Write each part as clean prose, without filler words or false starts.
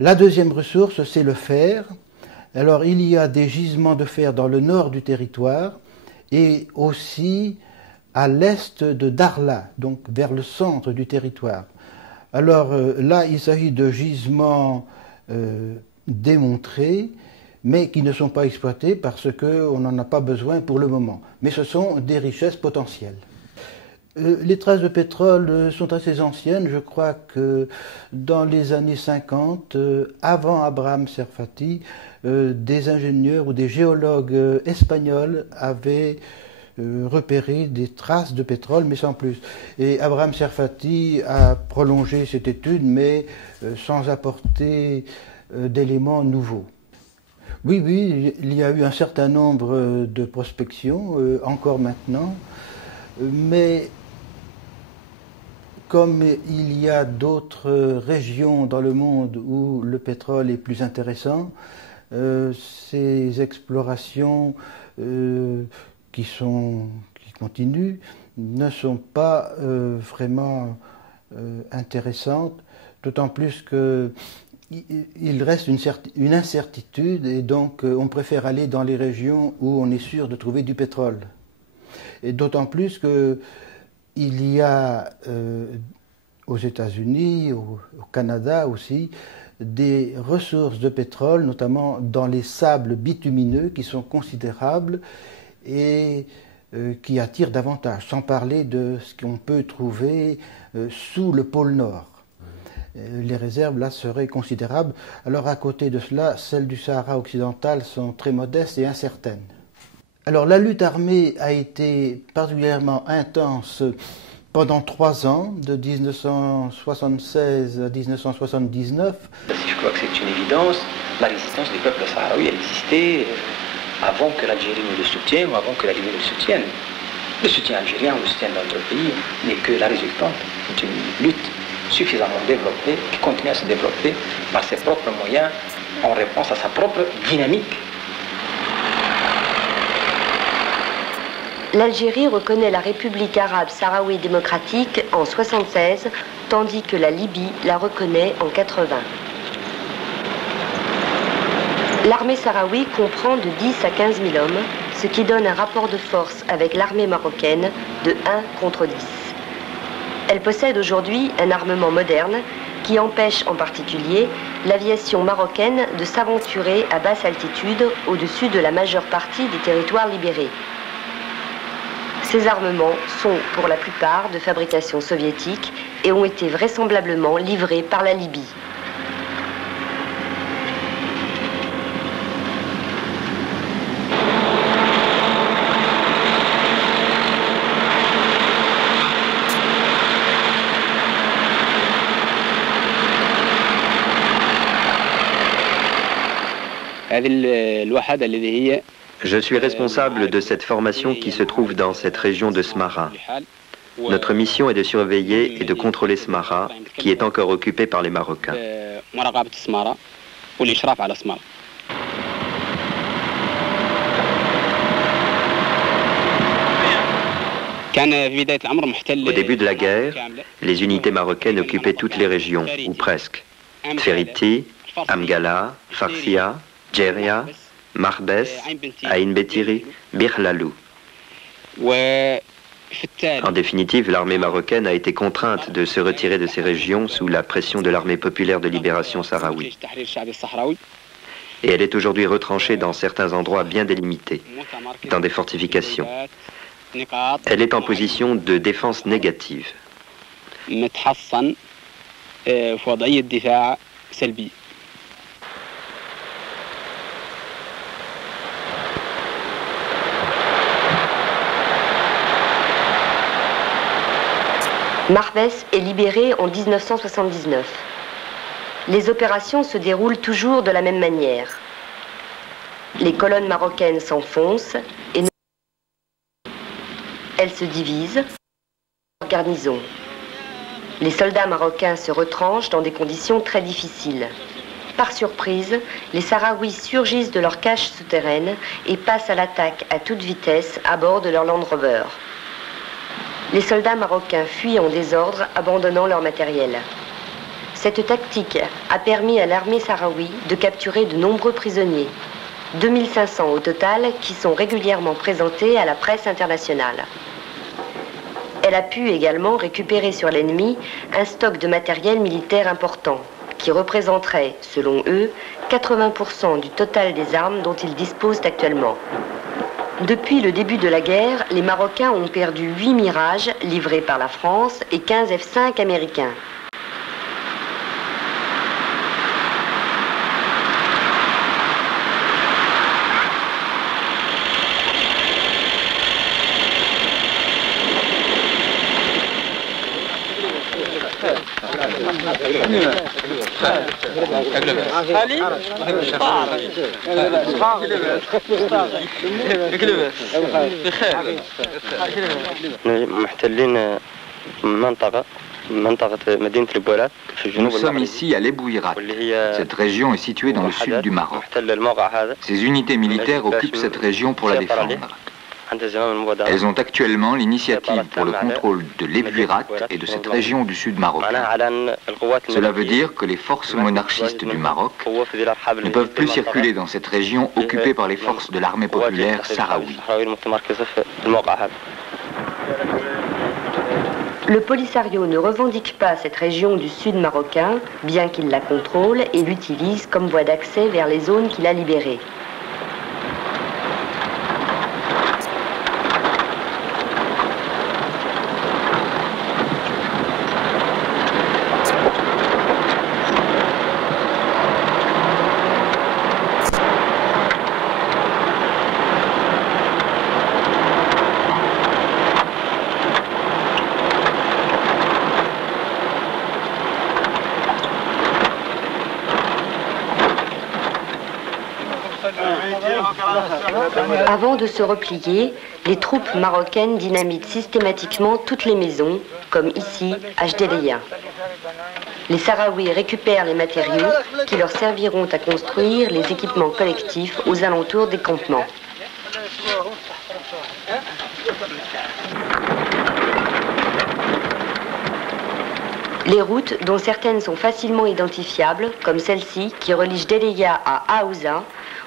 La deuxième ressource, c'est le fer. Alors, il y a des gisements de fer dans le nord du territoire et aussi à l'est de Darla, donc vers le centre du territoire. Alors là, il s'agit de gisements démontrés, mais qui ne sont pas exploités parce qu'on n'en a pas besoin pour le moment. Mais ce sont des richesses potentielles. Les traces de pétrole sont assez anciennes. Je crois que dans les années 50, avant Abraham Serfati, des ingénieurs ou des géologues espagnols avaient repéré des traces de pétrole, mais sans plus. Et Abraham Serfati a prolongé cette étude, mais sans apporter d'éléments nouveaux. Oui, il y a eu un certain nombre de prospections, encore maintenant, mais comme il y a d'autres régions dans le monde où le pétrole est plus intéressant, ces explorations qui continuent ne sont pas vraiment intéressantes, d'autant plus qu'il reste une incertitude et donc on préfère aller dans les régions où on est sûr de trouver du pétrole. Et d'autant plus qu'il y a aux États-Unis, au Canada aussi, des ressources de pétrole, notamment dans les sables bitumineux, qui sont considérables et qui attirent davantage, sans parler de ce qu'on peut trouver sous le pôle Nord. Les réserves, là, seraient considérables. Alors, à côté de cela, celles du Sahara occidental sont très modestes et incertaines. Alors, la lutte armée a été particulièrement intense pendant 3 ans, de 1976 à 1979. Je crois que c'est une évidence, la résistance du peuple sahraoui existait avant que l'Algérie ne le soutienne ou avant que la Libye ne le soutienne. Le soutien algérien ou le soutien d'autres pays n'est que la résultante d'une lutte suffisamment développée, qui continue à se développer par ses propres moyens en réponse à sa propre dynamique. L'Algérie reconnaît la République arabe sahraoui démocratique en 1976, tandis que la Libye la reconnaît en 1980. L'armée sahraoui comprend de 10 à 15 000 hommes, ce qui donne un rapport de force avec l'armée marocaine de 1 contre 10. Elle possède aujourd'hui un armement moderne qui empêche en particulier l'aviation marocaine de s'aventurer à basse altitude au-dessus de la majeure partie des territoires libérés. Ces armements sont pour la plupart de fabrication soviétique et ont été vraisemblablement livrés par la Libye. Je suis responsable de cette formation qui se trouve dans cette région de Smara. Notre mission est de surveiller et de contrôler Smara, qui est encore occupée par les Marocains. Au début de la guerre, les unités marocaines occupaient toutes les régions, ou presque. Tferiti, Amgala, Farsia, Djeria, Marbès, Aïn Betiri, Birlalou. En définitive, l'armée marocaine a été contrainte de se retirer de ces régions sous la pression de l'armée populaire de libération sahraoui. Et elle est aujourd'hui retranchée dans certains endroits bien délimités, dans des fortifications. Elle est en position de défense négative. Marbès est libéré en 1979. Les opérations se déroulent toujours de la même manière. Les colonnes marocaines s'enfoncent et elles se divisent en garnison. Les soldats marocains se retranchent dans des conditions très difficiles. Par surprise, les Sahraouis surgissent de leur cache souterraine et passent à l'attaque à toute vitesse à bord de leur Land Rover. Les soldats marocains fuient en désordre, abandonnant leur matériel. Cette tactique a permis à l'armée sahraoui de capturer de nombreux prisonniers, 2500 au total, qui sont régulièrement présentés à la presse internationale. Elle a pu également récupérer sur l'ennemi un stock de matériel militaire important, qui représenterait, selon eux, 80% du total des armes dont ils disposent actuellement. Depuis le début de la guerre, les Marocains ont perdu 8 Mirages livrés par la France et 15 F-5 américains. Nous sommes ici à l'Ebouirat. Cette région est située dans le sud du Maroc. Ces unités militaires occupent cette région pour la défendre. Elles ont actuellement l'initiative pour le contrôle de l'Ebouirat et de cette région du sud marocain. Cela veut dire que les forces monarchistes du Maroc ne peuvent plus circuler dans cette région occupée par les forces de l'armée populaire sahraoui. Le Polisario ne revendique pas cette région du sud marocain, bien qu'il la contrôle et l'utilise comme voie d'accès vers les zones qu'il a libérées. Avant de se replier, les troupes marocaines dynamitent systématiquement toutes les maisons, comme ici, à Jdelia. Les Sahraouis récupèrent les matériaux qui leur serviront à construire les équipements collectifs aux alentours des campements. Les routes, dont certaines sont facilement identifiables, comme celle-ci qui relie Jdelia à Aouza,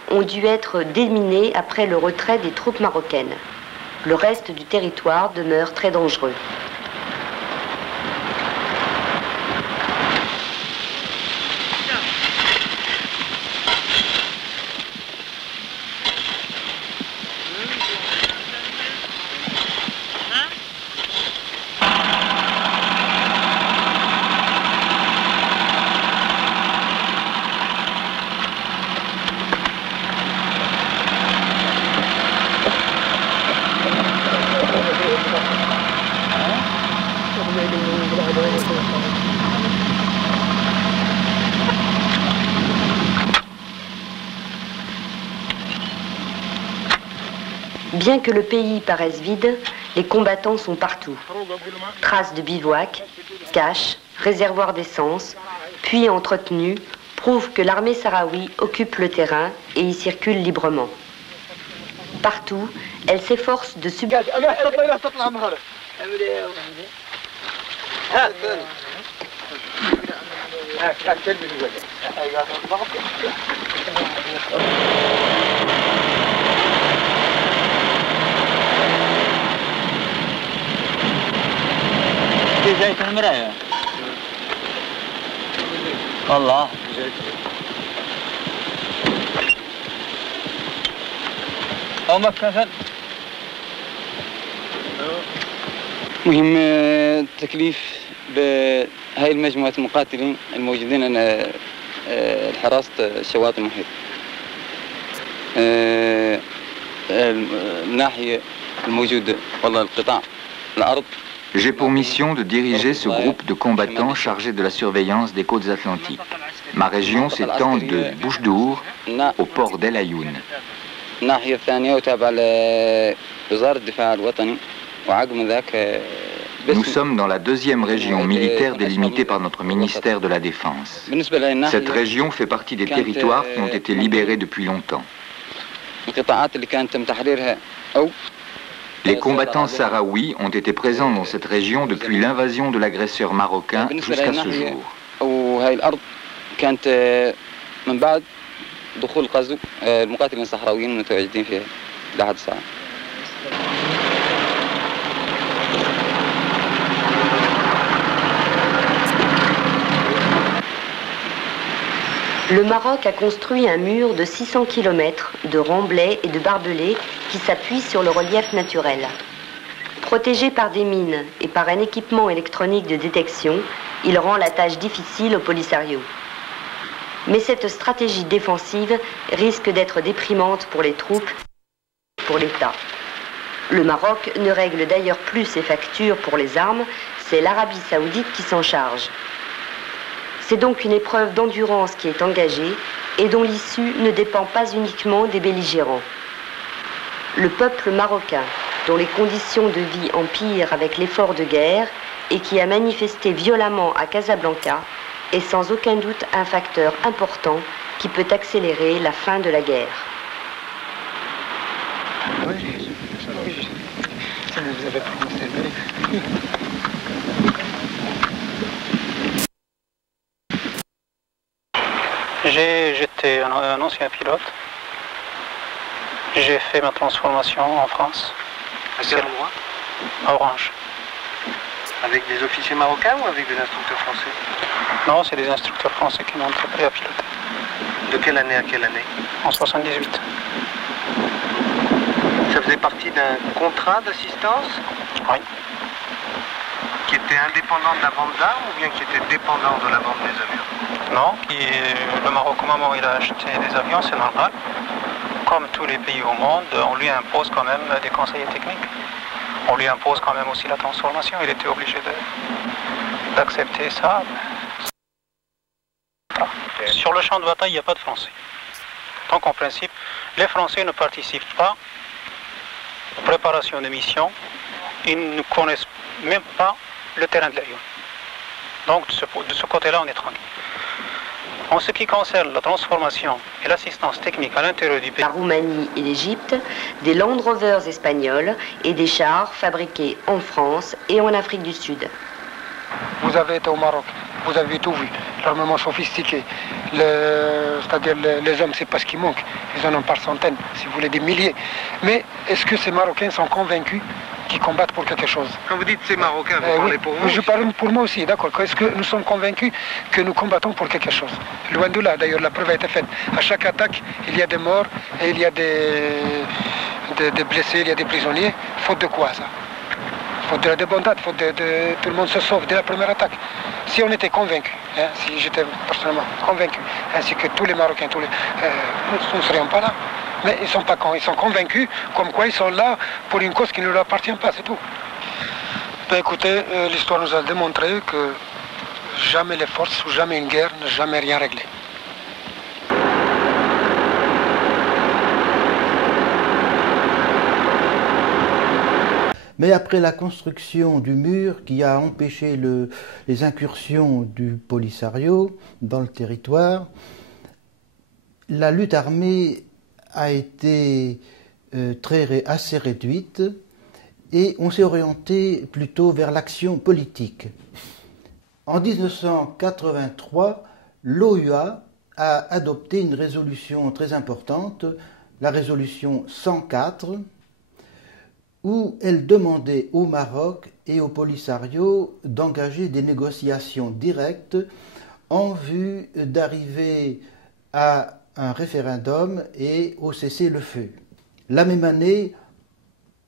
ont dû être déminées après le retrait des troupes marocaines. Le reste du territoire demeure très dangereux. Bien que le pays paraisse vide, les combattants sont partout. Traces de bivouac, caches, réservoirs d'essence, puits entretenus, prouvent que l'armée sahraoui occupe le terrain et y circule librement. Partout, elle s'efforce de subir... زيت المراية والله أو مكة مهم التكليف بهاي المجموعة المقاتلين الموجودين لحراسة الشواطئ المحيط الناحية الموجودة والله القطاع الأرض. J'ai pour mission de diriger ce groupe de combattants chargés de la surveillance des côtes atlantiques. Ma région s'étend de Boujdour au port d'El Ayoun. Nous sommes dans la deuxième région militaire délimitée par notre ministère de la Défense. Cette région fait partie des territoires qui ont été libérés depuis longtemps. Les combattants sahraouis ont été présents dans cette région depuis l'invasion de l'agresseur marocain jusqu'à ce jour. وهي الأرض كانت من بعد دخول الغزو المقاتلين الصحراويين متواجدين فيها لحد الساعة. Le Maroc a construit un mur de 600 km de remblais et de barbelés qui s'appuient sur le relief naturel. Protégé par des mines et par un équipement électronique de détection, il rend la tâche difficile au Polisario. Mais cette stratégie défensive risque d'être déprimante pour les troupes et pour l'État. Le Maroc ne règle d'ailleurs plus ses factures pour les armes, c'est l'Arabie Saoudite qui s'en charge. C'est donc une épreuve d'endurance qui est engagée et dont l'issue ne dépend pas uniquement des belligérants. Le peuple marocain, dont les conditions de vie empirent avec l'effort de guerre et qui a manifesté violemment à Casablanca, est sans aucun doute un facteur important qui peut accélérer la fin de la guerre. J'étais un ancien pilote. J'ai fait ma transformation en France. À quel endroit? À Orange. Avec des officiers marocains ou avec des instructeurs français? Non, c'est des instructeurs français qui m'ont appris à piloter. De quelle année à quelle année? En 78. Ça faisait partie d'un contrat d'assistance? Oui. Qui était indépendant de la vente d'armes ou bien qui était dépendant de la vente des avions? Non, le Maroc, au moment où il a acheté des avions, c'est normal. Comme tous les pays au monde, on lui impose quand même des conseillers techniques. On lui impose quand même aussi la transformation. Il était obligé d'accepter ça. Sur le champ de bataille, il n'y a pas de Français. Donc en principe, les Français ne participent pas aux préparations de missions. Ils ne connaissent même pas le terrain de l'avion. Donc de ce côté-là, on est tranquille. En ce qui concerne la transformation et l'assistance technique à l'intérieur du pays, la Roumanie et l'Égypte, des Land Rovers espagnols et des chars fabriqués en France et en Afrique du Sud. Vous avez été au Maroc, vous avez tout vu, l'armement sophistiqué, c'est-à-dire les hommes, c'est pas ce qui manque, ils en ont par centaines, si vous voulez des milliers. Mais est-ce que ces Marocains sont convaincus qu'ils combattent pour quelque chose? Quand vous dites ces Marocains, vous parlez pour vous? Je parle pour moi aussi, d'accord. Est-ce que nous sommes convaincus que nous combattons pour quelque chose? Loin de là, d'ailleurs, la preuve a été faite. À chaque attaque, il y a des morts et il y a des blessés, il y a des prisonniers. Faute de quoi, ça? Faute de la débandade, faute de tout le monde se sauve dès la première attaque. Si on était convaincus, si j'étais personnellement convaincu, ainsi que tous les Marocains, nous ne serions pas là. Mais ils ne sont pas cons, ils sont convaincus comme quoi ils sont là pour une cause qui ne leur appartient pas, c'est tout. Ben écoutez, l'histoire nous a démontré que jamais les forces ou jamais une guerre n'a jamais rien réglé. Mais après la construction du mur qui a empêché les incursions du Polisario dans le territoire, la lutte armée a été assez réduite et on s'est orienté plutôt vers l'action politique. En 1983, l'OUA a adopté une résolution très importante, la résolution 104, où elle demandait au Maroc et au Polisario d'engager des négociations directes en vue d'arriver à un référendum et au cessez-le-feu. La même année,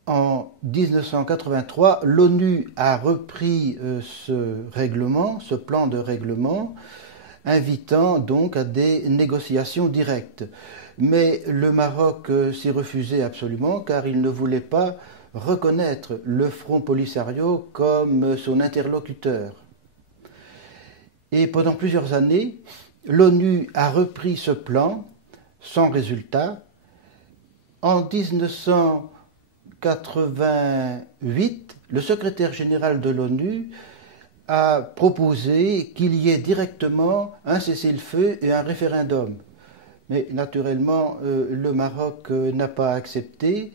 en 1983, l'ONU a repris ce plan de règlement, invitant donc à des négociations directes. Mais le Maroc s'y refusait absolument car il ne voulait pas reconnaître le Front Polisario comme son interlocuteur. Et pendant plusieurs années, l'ONU a repris ce plan sans résultat. En 1988, le secrétaire général de l'ONU a proposé qu'il y ait directement un cessez-le-feu et un référendum. Mais naturellement, le Maroc n'a pas accepté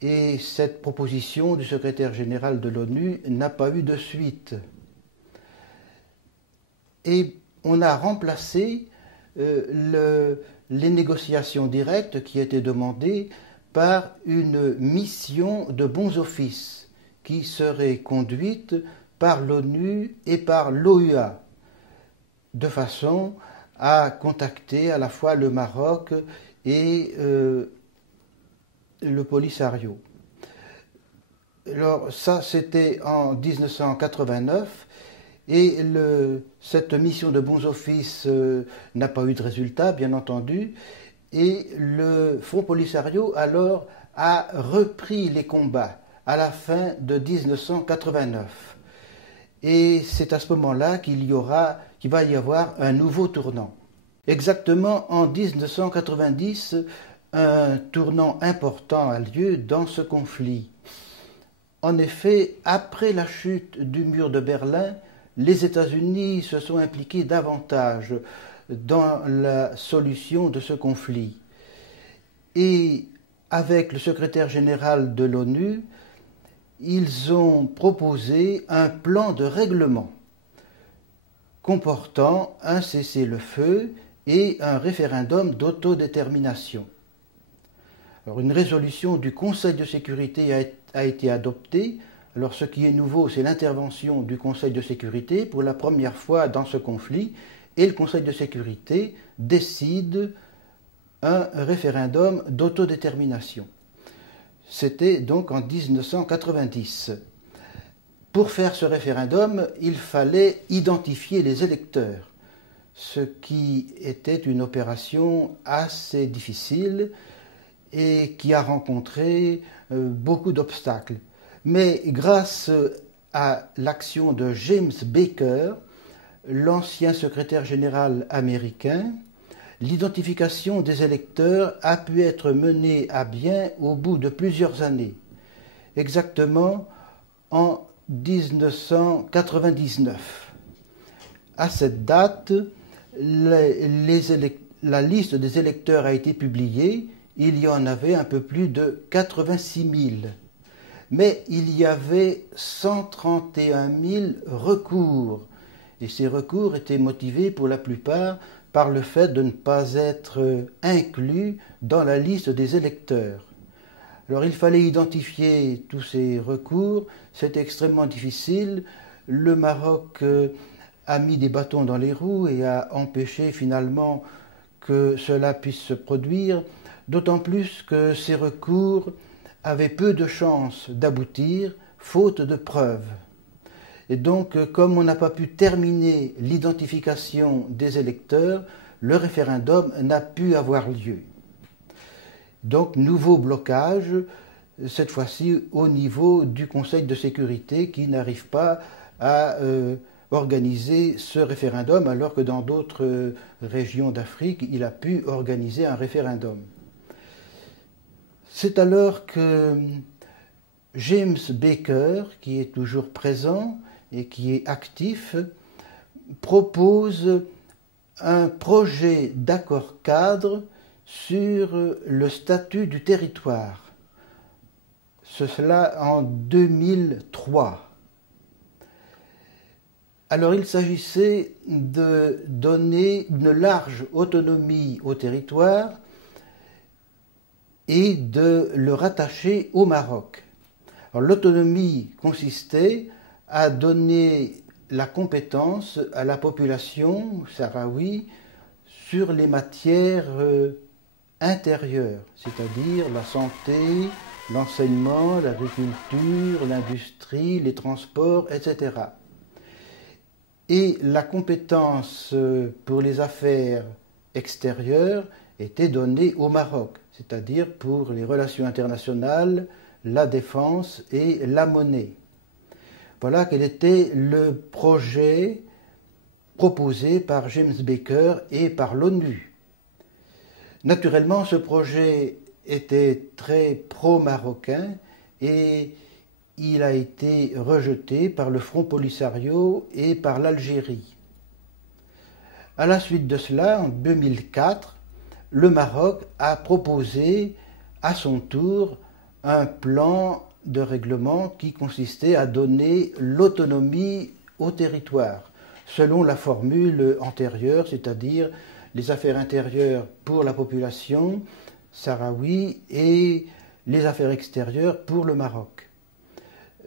et cette proposition du secrétaire général de l'ONU n'a pas eu de suite. et on a remplacé les négociations directes qui étaient demandées par une mission de bons offices qui serait conduite par l'ONU et par l'OUA, de façon à contacter à la fois le Maroc et le Polisario. Alors ça, c'était en 1989, et cette mission de bons offices n'a pas eu de résultat, bien entendu, et le Front Polisario alors a repris les combats à la fin de 1989. Et c'est à ce moment-là qu'il va y avoir un nouveau tournant. Exactement en 1990, un tournant important a lieu dans ce conflit. En effet, après la chute du mur de Berlin, les États-Unis se sont impliqués davantage dans la solution de ce conflit. Et avec le secrétaire général de l'ONU, ils ont proposé un plan de règlement comportant un cessez-le-feu et un référendum d'autodétermination. Alors, une résolution du Conseil de sécurité a été adoptée. Alors, ce qui est nouveau, c'est l'intervention du Conseil de sécurité pour la première fois dans ce conflit, et le Conseil de sécurité décide un référendum d'autodétermination. C'était donc en 1990. Pour faire ce référendum, il fallait identifier les électeurs, ce qui était une opération assez difficile et qui a rencontré beaucoup d'obstacles. Mais grâce à l'action de James Baker, l'ancien secrétaire général américain, l'identification des électeurs a pu être menée à bien au bout de plusieurs années, exactement en 1999. À cette date, la liste des électeurs a été publiée. Il y en avait un peu plus de 86 000. Mais il y avait 131 000 recours. Et ces recours étaient motivés pour la plupart par le fait de ne pas être inclus dans la liste des électeurs. Alors il fallait identifier tous ces recours, c'était extrêmement difficile. Le Maroc a mis des bâtons dans les roues et a empêché finalement que cela puisse se produire, d'autant plus que ces recours avaient peu de chances d'aboutir, faute de preuves. Et donc, comme on n'a pas pu terminer l'identification des électeurs, le référendum n'a pu avoir lieu. Donc, nouveau blocage, cette fois-ci au niveau du Conseil de sécurité qui n'arrive pas à organiser ce référendum, alors que dans d'autres régions d'Afrique, il a pu organiser un référendum. C'est alors que James Baker, qui est toujours présent et qui est actif, propose un projet d'accord cadre sur le statut du territoire. Cela en 2003. Alors il s'agissait de donner une large autonomie au territoire et de le rattacher au Maroc. Alors l'autonomie consistait à donner la compétence à la population sahraoui sur les matières intérieures, c'est-à-dire la santé, l'enseignement, l'agriculture, l'industrie, les transports, etc. Et la compétence pour les affaires extérieures était donnée au Maroc, c'est-à-dire pour les relations internationales, la défense et la monnaie. Voilà quel était le projet proposé par James Baker et par l'ONU. Naturellement, ce projet était très pro-marocain et il a été rejeté par le Front Polisario et par l'Algérie. À la suite de cela, en 2004, le Maroc a proposé à son tour un plan de règlement qui consistait à donner l'autonomie au territoire, selon la formule antérieure, c'est-à-dire les affaires intérieures pour la population sahraoui et les affaires extérieures pour le Maroc.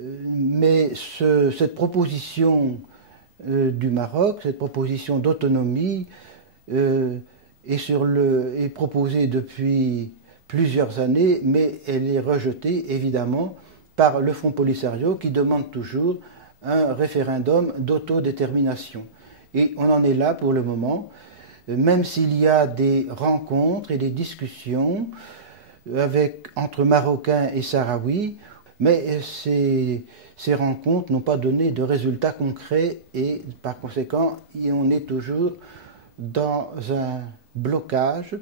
Mais cette proposition du Maroc, cette proposition d'autonomie est proposée depuis plusieurs années, mais elle est rejetée évidemment par le Front Polisario qui demande toujours un référendum d'autodétermination. Et on en est là pour le moment, même s'il y a des rencontres et des discussions entre Marocains et Sahraouis, mais ces rencontres n'ont pas donné de résultats concrets et par conséquent, on est toujours dans un blocage,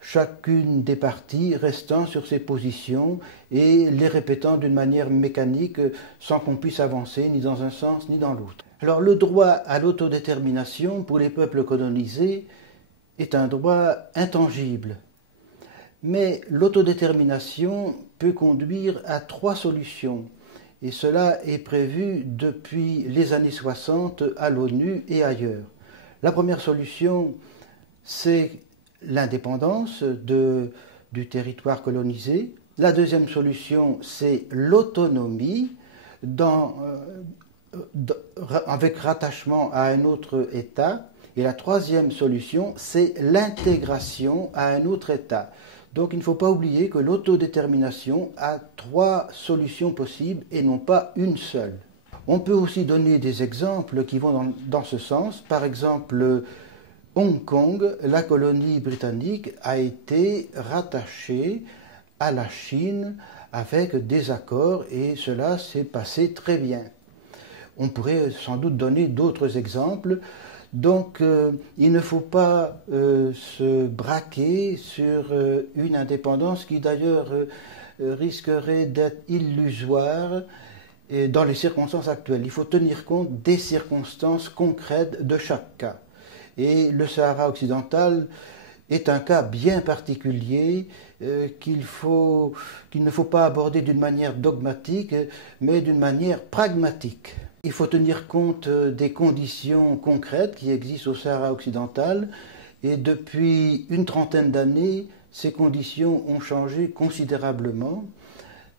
chacune des parties restant sur ses positions et les répétant d'une manière mécanique sans qu'on puisse avancer ni dans un sens ni dans l'autre. Alors le droit à l'autodétermination pour les peuples colonisés est un droit intangible. Mais l'autodétermination peut conduire à 3 solutions, et cela est prévu depuis les années 60 à l'ONU et ailleurs. La première solution, c'est l'indépendance du territoire colonisé. La deuxième solution, c'est l'autonomie avec rattachement à un autre État. Et la troisième solution, c'est l'intégration à un autre État. Donc il ne faut pas oublier que l'autodétermination a 3 solutions possibles et non pas une seule. On peut aussi donner des exemples qui vont dans ce sens. Par exemple, Hong Kong, la colonie britannique, a été rattachée à la Chine avec des accords et cela s'est passé très bien. On pourrait sans doute donner d'autres exemples. Donc il ne faut pas se braquer sur une indépendance qui d'ailleurs risquerait d'être illusoire dans les circonstances actuelles. Il faut tenir compte des circonstances concrètes de chaque cas. Et le Sahara occidental est un cas bien particulier qu'il ne faut pas aborder d'une manière dogmatique, mais d'une manière pragmatique. Il faut tenir compte des conditions concrètes qui existent au Sahara occidental et depuis une trentaine d'années, ces conditions ont changé considérablement.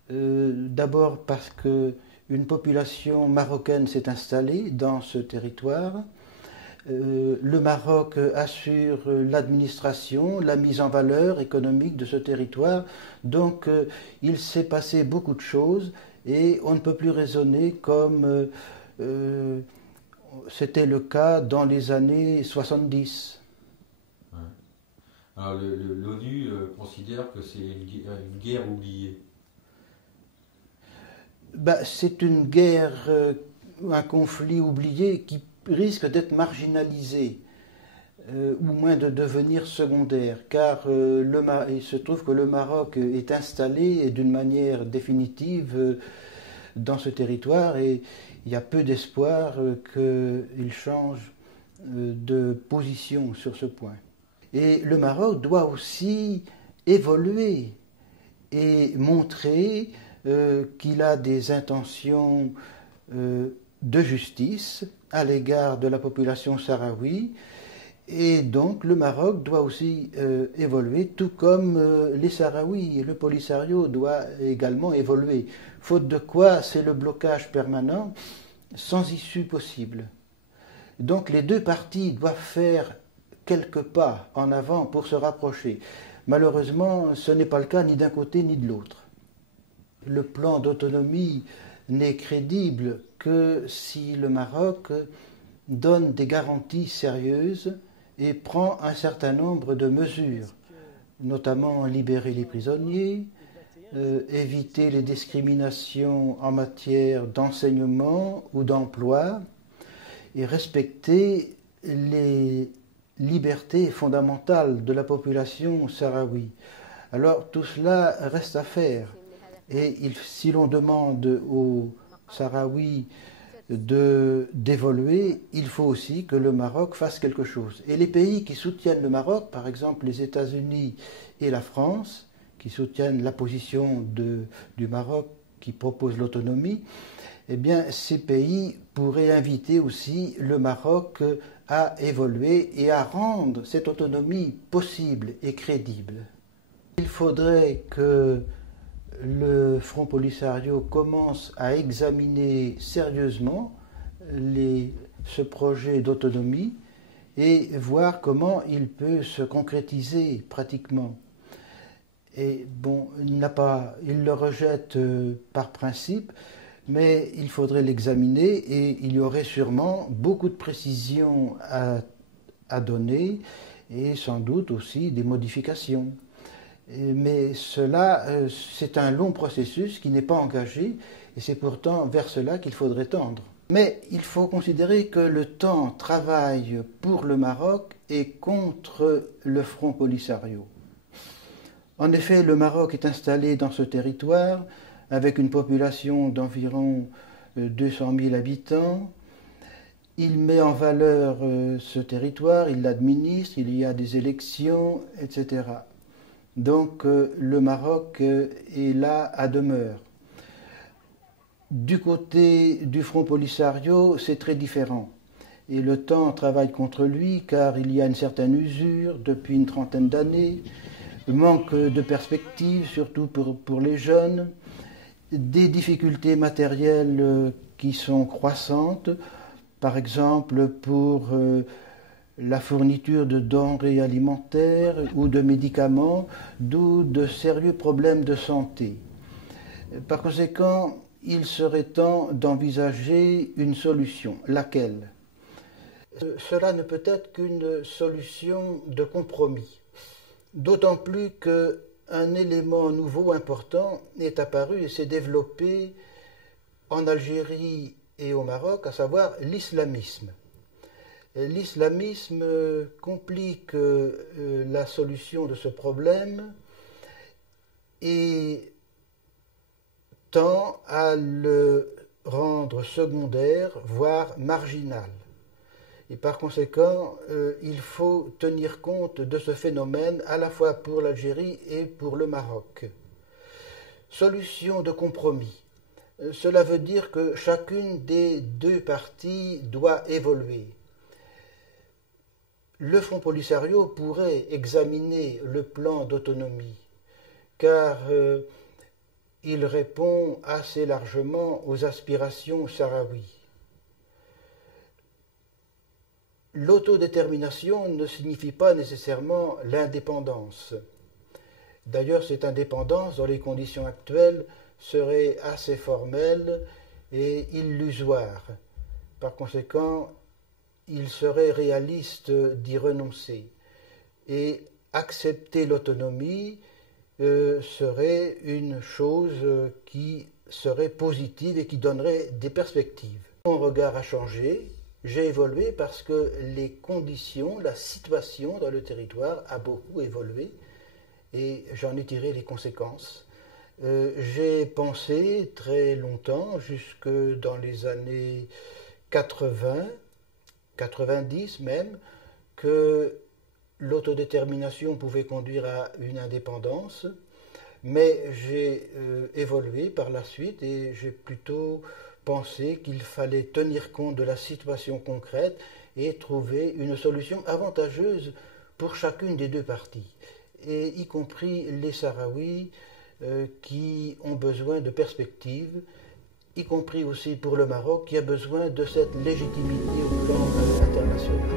D'abord parce qu'une population marocaine s'est installée dans ce territoire. Le Maroc assure l'administration, la mise en valeur économique de ce territoire. Donc il s'est passé beaucoup de choses et on ne peut plus raisonner comme c'était le cas dans les années 70. Ouais. Alors l'ONU considère que c'est une guerre oubliée. C'est une guerre, un conflit oublié qui risque d'être marginalisé, ou moins de devenir secondaire, car il se trouve que le Maroc est installé d'une manière définitive dans ce territoire et il y a peu d'espoir qu'il change de position sur ce point. Et le Maroc doit aussi évoluer et montrer qu'il a des intentions de justice à l'égard de la population sahraoui. Et donc le Maroc doit aussi évoluer, tout comme les Sahraouis. Le Polisario doit également évoluer. Faute de quoi, c'est le blocage permanent, sans issue possible. Donc les deux parties doivent faire quelques pas en avant pour se rapprocher. Malheureusement, ce n'est pas le cas ni d'un côté ni de l'autre. Le plan d'autonomie n'est crédible que si le Maroc donne des garanties sérieuses et prend un certain nombre de mesures, notamment libérer les prisonniers, éviter les discriminations en matière d'enseignement ou d'emploi et respecter les libertés fondamentales de la population sahraoui. Alors tout cela reste à faire et si l'on demande aux Sahraouis d'évoluer, il faut aussi que le Maroc fasse quelque chose. Et les pays qui soutiennent le Maroc, par exemple les États-Unis et la France, qui soutiennent la position du Maroc qui proposent l'autonomie, eh bien, ces pays pourraient inviter aussi le Maroc à évoluer et à rendre cette autonomie possible et crédible. Il faudrait que le Front Polisario commence à examiner sérieusement ce projet d'autonomie et voir comment il peut se concrétiser pratiquement. Et bon, il le rejette par principe, mais il faudrait l'examiner et il y aurait sûrement beaucoup de précisions à donner et sans doute aussi des modifications. Mais cela, c'est un long processus qui n'est pas engagé et c'est pourtant vers cela qu'il faudrait tendre. Mais il faut considérer que le temps travaille pour le Maroc et contre le Front Polisario. En effet, le Maroc est installé dans ce territoire avec une population d'environ 200 000 habitants. Il met en valeur ce territoire, il l'administre, il y a des élections, etc. Donc le Maroc est là à demeure. Du côté du Front Polisario, c'est très différent. Et le temps travaille contre lui car il y a une certaine usure depuis une trentaine d'années, manque de perspectives, surtout pour les jeunes, des difficultés matérielles qui sont croissantes, par exemple pour la fourniture de denrées alimentaires ou de médicaments, d'où de sérieux problèmes de santé. Par conséquent, il serait temps d'envisager une solution. Laquelle? Cela ne peut être qu'une solution de compromis, d'autant plus qu'un élément nouveau important est apparu et s'est développé en Algérie et au Maroc, à savoir l'islamisme. L'islamisme complique la solution de ce problème et tend à le rendre secondaire, voire marginal. Et par conséquent, il faut tenir compte de ce phénomène à la fois pour l'Algérie et pour le Maroc. Solution de compromis. Cela veut dire que chacune des deux parties doit évoluer. Le Front Polisario pourrait examiner le plan d'autonomie, car il répond assez largement aux aspirations sahraouies. L'autodétermination ne signifie pas nécessairement l'indépendance. D'ailleurs, cette indépendance, dans les conditions actuelles, serait assez formelle et illusoire. Par conséquent, il serait réaliste d'y renoncer. Et accepter l'autonomie serait une chose qui serait positive et qui donnerait des perspectives. Mon regard a changé. J'ai évolué parce que les conditions, la situation dans le territoire a beaucoup évolué et j'en ai tiré les conséquences. J'ai pensé très longtemps, jusque dans les années 80, 90 même, que l'autodétermination pouvait conduire à une indépendance, mais j'ai évolué par la suite et j'ai plutôt pensé qu'il fallait tenir compte de la situation concrète et trouver une solution avantageuse pour chacune des deux parties, et y compris les Sahraouis qui ont besoin de perspectives, y compris aussi pour le Maroc qui a besoin de cette légitimité au plan international.